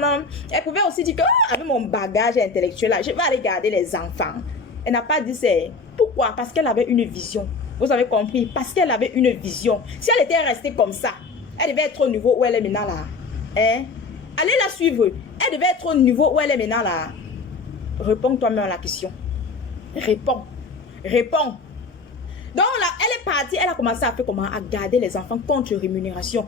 non. Elle pouvait aussi dire que avec mon bagage intellectuel là, je vais aller garder les enfants. Elle n'a pas dit ça. Pourquoi? Parce qu'elle avait une vision. Vous avez compris? Parce qu'elle avait une vision. Si elle était restée comme ça, elle devait être au niveau où elle est maintenant là. Hein? Allez la suivre. Elle devait être au niveau où elle est maintenant là. Réponds toi-même à la question. Réponds. Réponds. Donc là, elle est partie, elle a commencé à faire comment? À garder les enfants contre rémunération.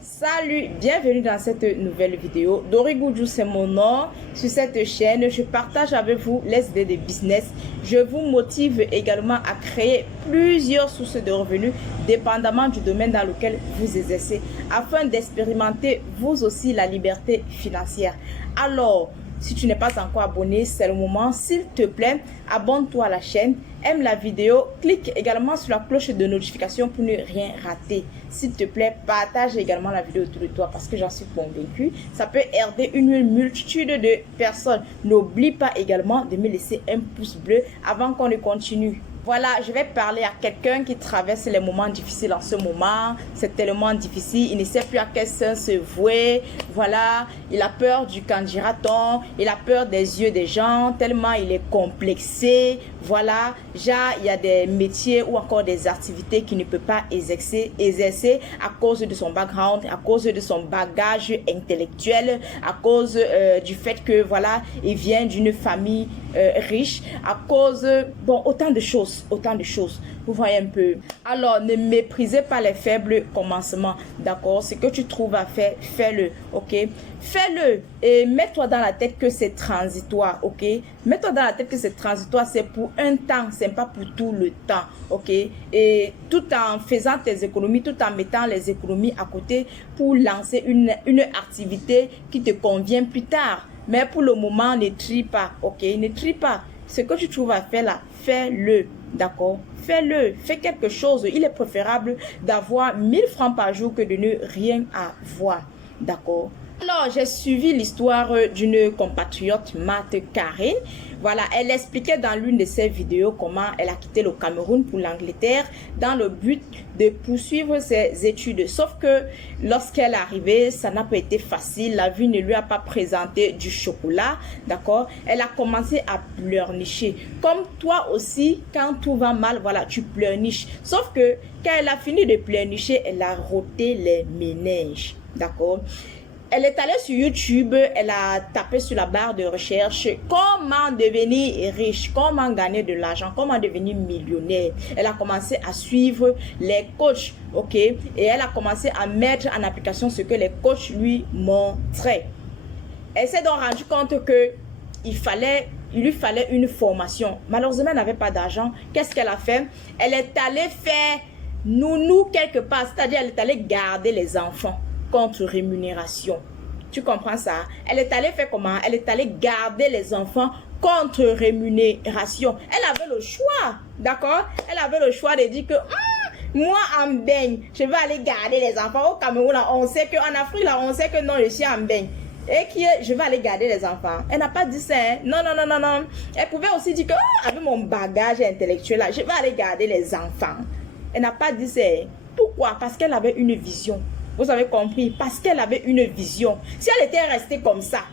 Salut, bienvenue dans cette nouvelle vidéo. Dori Goudjou, c'est mon nom. Sur cette chaîne, je partage avec vous les idées de business. Je vous motive également à créer plusieurs sources de revenus dépendamment du domaine dans lequel vous exercez afin d'expérimenter vous aussi la liberté financière. Alors, si tu n'es pas encore abonné, c'est le moment. S'il te plaît, abonne-toi à la chaîne, aime la vidéo, clique également sur la cloche de notification pour ne rien rater. S'il te plaît, partage également la vidéo autour de toi parce que j'en suis convaincue. Ça peut aider une multitude de personnes. N'oublie pas également de me laisser un pouce bleu avant qu'on ne continue. Voilà, je vais parler à quelqu'un qui traverse les moments difficiles en ce moment. C'est tellement difficile, il ne sait plus à quel sens se vouer. Voilà, il a peur du qu'en dira-t-on, il a peur des yeux des gens, tellement il est complexé. Voilà, genre, il y a des métiers ou encore des activités qu'il ne peut pas exercer à cause de son background, à cause de son bagage intellectuel, à cause du fait que, voilà, il vient d'une famille riche, à cause, bon, autant de choses. Vous voyez un peu. Alors, ne méprisez pas les faibles commencements, d'accord? Ce que tu trouves à faire, fais-le, ok? Fais-le et mets-toi dans la tête que c'est transitoire, ok? Mets-toi dans la tête que c'est transitoire, c'est pour un temps, c'est pas pour tout le temps, ok? Et tout en faisant tes économies, tout en mettant les économies à côté pour lancer une activité qui te convient plus tard. Mais pour le moment, ne trie pas, ok? Ne trie pas. Ce que tu trouves à faire là, fais-le, d'accord? Fais-le, fais quelque chose. Il est préférable d'avoir 1000 francs par jour que de ne rien avoir, d'accord? Alors, j'ai suivi l'histoire d'une compatriote, Marthe Karine. Voilà, elle expliquait dans l'une de ses vidéos comment elle a quitté le Cameroun pour l'Angleterre dans le but de poursuivre ses études. Sauf que lorsqu'elle est arrivée, ça n'a pas été facile. La vie ne lui a pas présenté du chocolat, d'accord? Elle a commencé à pleurnicher. Comme toi aussi, quand tout va mal, voilà, tu pleurniches. Sauf que quand elle a fini de pleurnicher, elle a roté les méninges, d'accord? Elle est allée sur YouTube, elle a tapé sur la barre de recherche comment devenir riche, comment gagner de l'argent, comment devenir millionnaire. Elle a commencé à suivre les coachs, ok? Et elle a commencé à mettre en application ce que les coachs lui montraient. Elle s'est donc rendue compte que il lui fallait une formation. Malheureusement, elle n'avait pas d'argent. Qu'est-ce qu'elle a fait? Elle est allée faire nounou quelque part, c'est-à-dire elle est allée garder les enfants contre rémunération. Tu comprends ça? Elle est allée faire comment? Elle est allée garder les enfants contre rémunération. Elle avait le choix, d'accord? Elle avait le choix de dire que moi en baigne, je vais aller garder les enfants. Au Cameroun, là, on sait qu'en Afrique, là, on sait que non, je suis en baigne. Et je vais aller garder les enfants. Elle n'a pas dit ça, hein? Non, non, non, non, non. Elle pouvait aussi dire que avec mon bagage intellectuel, là, je vais aller garder les enfants. Elle n'a pas dit ça. Pourquoi? Parce qu'elle avait une vision. Vous avez compris? Parce qu'elle avait une vision. Si elle était restée comme ça,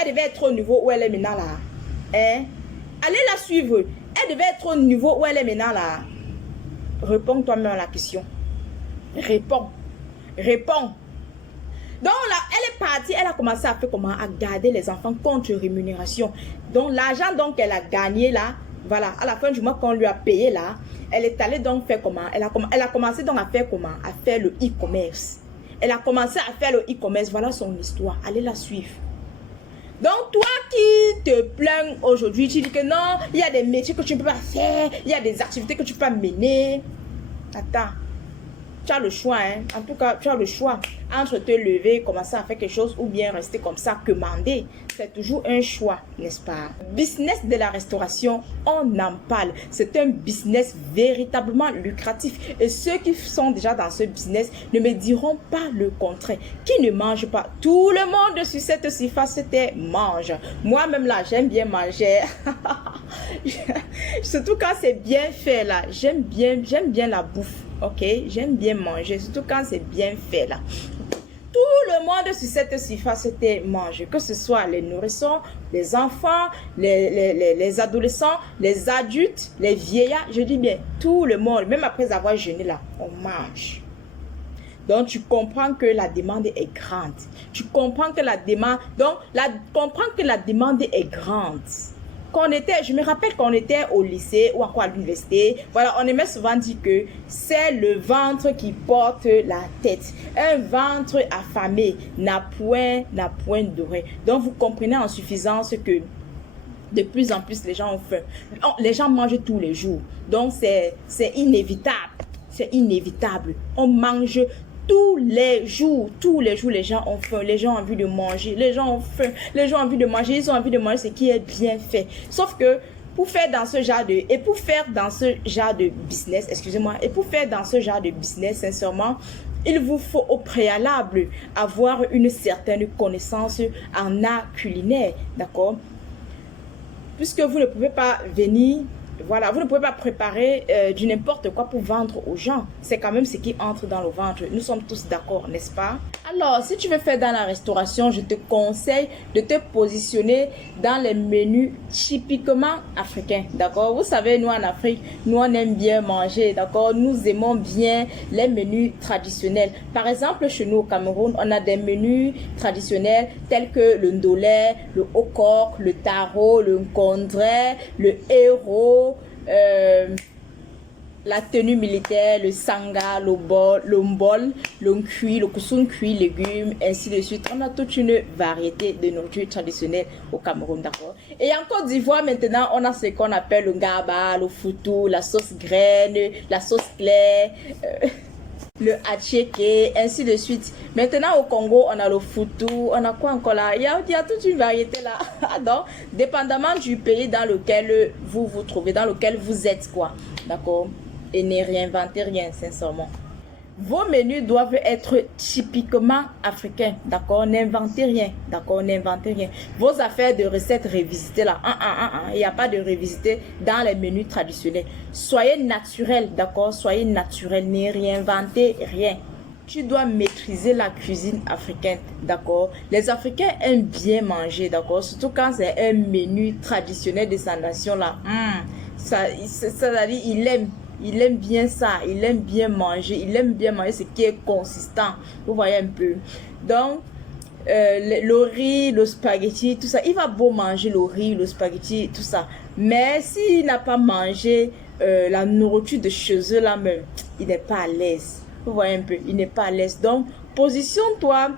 elle devait être au niveau où elle est maintenant là. Hein? Allez la suivre. Elle devait être au niveau où elle est maintenant là. Réponds toi-même à la question. Réponds. Réponds. Donc là, elle est partie, elle a commencé à faire comment? À garder les enfants contre rémunération. Donc l'argent donc qu'elle a gagné là, voilà, à la fin du mois qu'on lui a payé là, elle est allée donc faire comment? Elle a commencé donc à faire comment? À faire le e-commerce. Elle a commencé à faire le e-commerce. Voilà son histoire. Allez la suivre. Donc, toi qui te plains aujourd'hui, tu dis que non, il y a des métiers que tu ne peux pas faire, il y a des activités que tu peux pas mener. Attends. Tu as le choix, hein. En tout cas, tu as le choix entre te lever, commencer à faire quelque chose ou bien rester comme ça, commander. C'est toujours un choix, n'est-ce pas? Business de la restauration, on en parle. C'est un business véritablement lucratif. Et ceux qui sont déjà dans ce business ne me diront pas le contraire. Qui ne mange pas? Tout le monde sur cette surface mange. Moi-même là, j'aime bien manger. Surtout quand c'est bien fait là. J'aime bien la bouffe. Ok, j'aime bien manger. Surtout quand c'est bien fait là. Tout le monde sur cette surface mange, que ce soit les nourrissons, les enfants, les adolescents, les adultes, les vieillards, je dis bien tout le monde, même après avoir jeûné là, on mange. Donc tu comprends que la demande est grande. Tu comprends que la demande, comprends que la demande est grande. Je me rappelle qu'on était au lycée ou encore à l'université, voilà, on aimait souvent dire que c'est le ventre qui porte la tête. Un ventre affamé n'a point doré. Donc vous comprenez en suffisance que de plus en plus les gens ont faim. Les gens mangent tous les jours. Donc c'est inévitable. C'est inévitable. On mange tous les jours, les gens ont faim, les gens ont envie de manger, les gens ont faim, les gens ont envie de manger, ils ont envie de manger ce qui est bien fait. Sauf que pour faire dans ce genre de business, excusez-moi, et pour faire dans ce genre de business, sincèrement, il vous faut au préalable avoir une certaine connaissance en art culinaire, d'accord? Puisque vous ne pouvez pas venir... Voilà, vous ne pouvez pas préparer du n'importe quoi pour vendre aux gens. C'est quand même ce qui entre dans le ventre. Nous sommes tous d'accord, n'est-ce pas? Alors, si tu veux faire dans la restauration, je te conseille de te positionner dans les menus typiquement africains, d'accord? Vous savez, nous en Afrique, nous on aime bien manger, d'accord? Nous aimons bien les menus traditionnels. Par exemple, chez nous au Cameroun, on a des menus traditionnels tels que le ndolé, le okok, le taro, le nkondré, le héros, la tenue militaire, le sanga, le mbol, le nkui, le koussoun cuit, légumes, ainsi de suite. On a toute une variété de nourriture traditionnelle au Cameroun, d'accord? Et en Côte d'Ivoire, maintenant, on a ce qu'on appelle le ngaba, le foutou, la sauce graine, la sauce claire, le attiéké, ainsi de suite. Maintenant au Congo, on a le foutou, on a quoi encore là? Il y a toute une variété là. Donc, dépendamment du pays dans lequel vous vous trouvez, dans lequel vous êtes, quoi. D'accord? Et ne réinventez rien, sincèrement. Vos menus doivent être typiquement africains, d'accord? N'inventez rien, d'accord? N'inventez rien. Vos affaires de recettes révisitées là, il n'y a pas de révisité dans les menus traditionnels. Soyez naturel, d'accord? Soyez naturel, ne réinventez rien. Tu dois maîtriser la cuisine africaine, d'accord? Les Africains aiment bien manger, d'accord? Surtout quand c'est un menu traditionnel de sa nation là. Ça veut dire il aime bien ça, il aime bien manger ce qui est consistant. Vous voyez un peu. Donc, le riz, le spaghetti, tout ça, il va beau manger le riz, le spaghetti, tout ça. Mais s'il n'a pas mangé la nourriture de chez eux là même, il n'est pas à l'aise. Vous voyez un peu, il n'est pas à l'aise. Donc, positionne-toi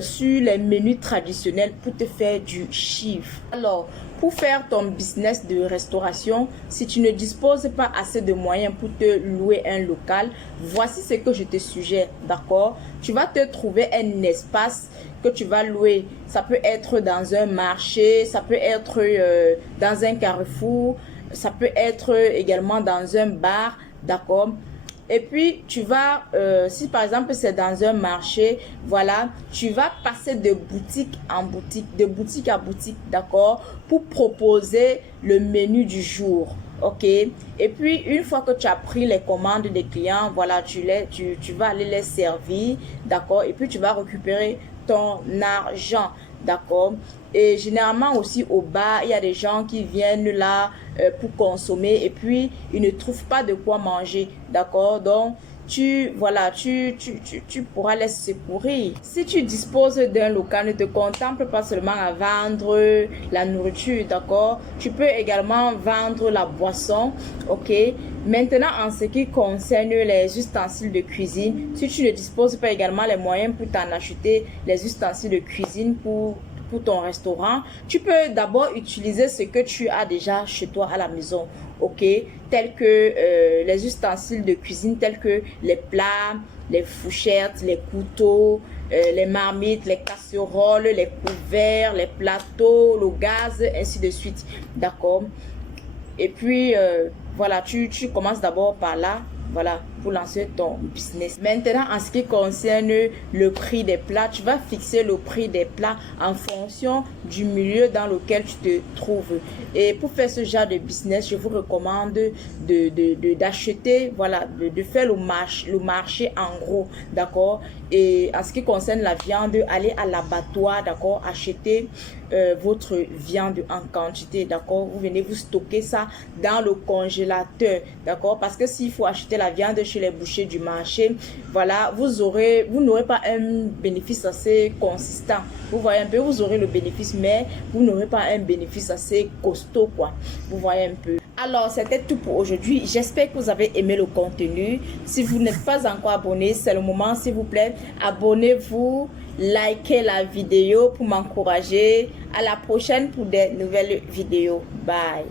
sur les menus traditionnels pour te faire du chiffre. Alors, pour faire ton business de restauration, si tu ne disposes pas assez de moyens pour te louer un local, voici ce que je te suggère, d'accord? Tu vas te trouver un espace que tu vas louer. Ça peut être dans un marché, ça peut être dans un carrefour, ça peut être également dans un bar, d'accord? Et puis, tu vas, si par exemple c'est dans un marché, voilà, tu vas passer de boutique en boutique, de boutique à boutique, d'accord, pour proposer le menu du jour, ok? Et puis, une fois que tu as pris les commandes des clients, voilà, tu vas aller les servir, d'accord? Et puis, tu vas récupérer ton argent, d'accord? Et généralement aussi au bar, il y a des gens qui viennent là pour consommer et puis ils ne trouvent pas de quoi manger, d'accord? Donc, tu pourras les secourir. Si tu disposes d'un local, ne te contemple pas seulement à vendre la nourriture, d'accord? Tu peux également vendre la boisson, ok? Maintenant, en ce qui concerne les ustensiles de cuisine, si tu ne disposes pas également les moyens pour t'en acheter les ustensiles de cuisine pour ton restaurant, tu peux d'abord utiliser ce que tu as déjà chez toi à la maison, ok, tels que les ustensiles de cuisine tels que les plats, les fourchettes, les couteaux, les marmites, les casseroles, les couverts, les plateaux, le gaz, ainsi de suite, d'accord? Et puis voilà, tu commences d'abord par là, voilà, pour lancer ton business. Maintenant, en ce qui concerne le prix des plats, tu vas fixer le prix des plats en fonction du milieu dans lequel tu te trouves. Et pour faire ce genre de business, je vous recommande d'acheter, voilà, de faire le marché en gros, d'accord. Et en ce qui concerne la viande, allez à l'abattoir, d'accord, acheter votre viande en quantité, d'accord. Vous venez vous stocker ça dans le congélateur, d'accord, parce que s'il faut acheter la viande chez les bouchers du marché, voilà, vous n'aurez pas un bénéfice assez consistant. Vous voyez un peu, vous aurez le bénéfice, mais vous n'aurez pas un bénéfice assez costaud, quoi. Vous voyez un peu. Alors, c'était tout pour aujourd'hui. J'espère que vous avez aimé le contenu. Si vous n'êtes pas encore abonné, c'est le moment, s'il vous plaît. Abonnez-vous, likez la vidéo pour m'encourager. À la prochaine pour des nouvelles vidéos. Bye.